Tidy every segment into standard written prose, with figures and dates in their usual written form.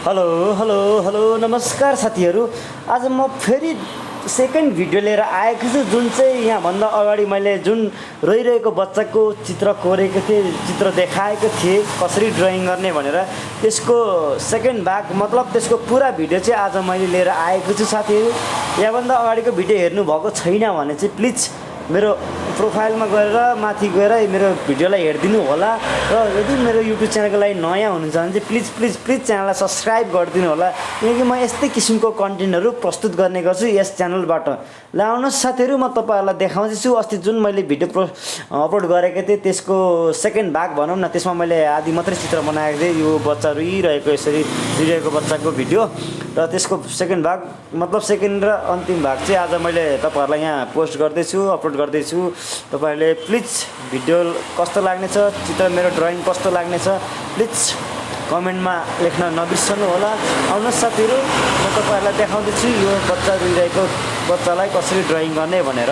Hello hello hello नमस्कार साथीहरू। आज म फेरि सेकेन्ड भिडियो लिएर आएको छु, जुन चाहिँ यहाँभन्दा अगाडि मैले जुन रोइरहेको बच्चाको चित्र कोरेको थिएँ, चित्र देखाएको थिएँ कसरी ड्रइङ गर्ने भनेर, त्यसको सेकेन्ड भाग मतलब त्यसको पुरा भिडियो चाहिँ आज मैले लिएर आएको छु साथीहरू। यहाँभन्दा अगाडिको भिडियो हेर्नुभएको छैन भने चाहिँ प्लिज मेरो प्रोफाइलमा गएर माथि गएर मेरो भिडियोलाई हेरिदिनु होला र यदि मेरो युट्युब च्यानलको लागि नयाँ हुनुहुन्छ भने चाहिँ प्लिज च्यानललाई सब्सक्राइब गरिदिनु होला, किनकि म यस्तै किसिमको कन्टेन्टहरू प्रस्तुत गर्ने गर्छु यस च्यानलबाट। ल आउनुहोस् साथीहरू, म तपाईँहरूलाई देखाउँदैछु। अस्ति जुन मैले भिडियो अपलोड गरेको थिएँ त्यसको सेकेन्ड भाग भनौँ न, त्यसमा मैले आधी मात्रै चित्र बनाएको थिएँ, यो बच्चा रुइरहेको यसरी रुइरहेको बच्चाको भिडियो, र त्यसको सेकेन्ड भाग मतलब सेकेन्ड र अन्तिम भाग चाहिँ आज मैले तपाईँहरूलाई यहाँ पोस्ट गर्दैछु, अपलोड गर्दैछु। तपाईँहरूले प्लिज भिडियो कस्तो लाग्नेछ, चित्र मेरो ड्रइङ कस्तो लाग्नेछ प्लिज कमेन्टमा लेख्न नबिर्सनु होला। आउनुहोस् साथीहरू, म तपाईँहरूलाई देखाउँदैछु यो बच्चा रुइरहेको बच्चालाई कसरी ड्रइङ गर्ने भनेर।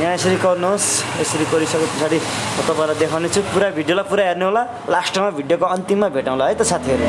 यहाँ यसरी गर्नुहोस्, यसरी गरिसके पछाडि म तपाईँहरूलाई देखाउनेछु। पुरा भिडियोलाई पुरा हेर्नु होला, लास्टमा भिडियोको अन्तिममा भेटौँला है त साथीहरू।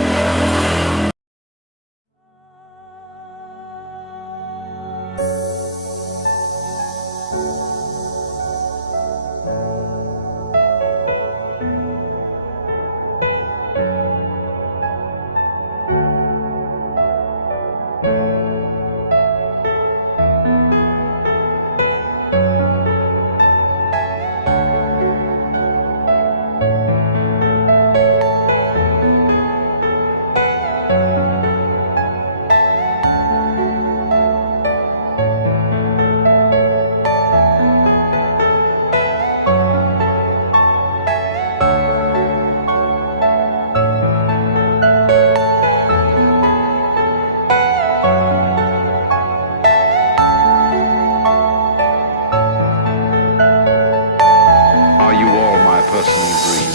Personal dream.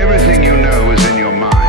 Everything you know is in your mind.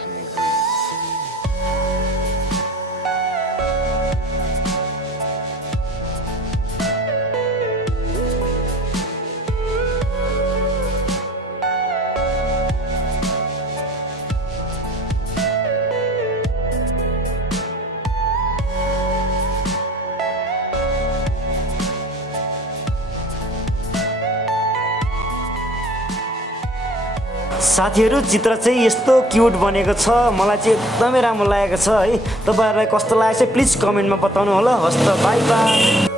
glistening green. साथीहरू चित्र चाहिँ यस्तो क्युट बनेको छ मलाई चाहिँ एकदमै राम्रो लागेको छ है तपाईहरुलाई कस्तो लागेको छ प्लिज कमेन्टमा बताउनु होला हस् त बाइ बाइ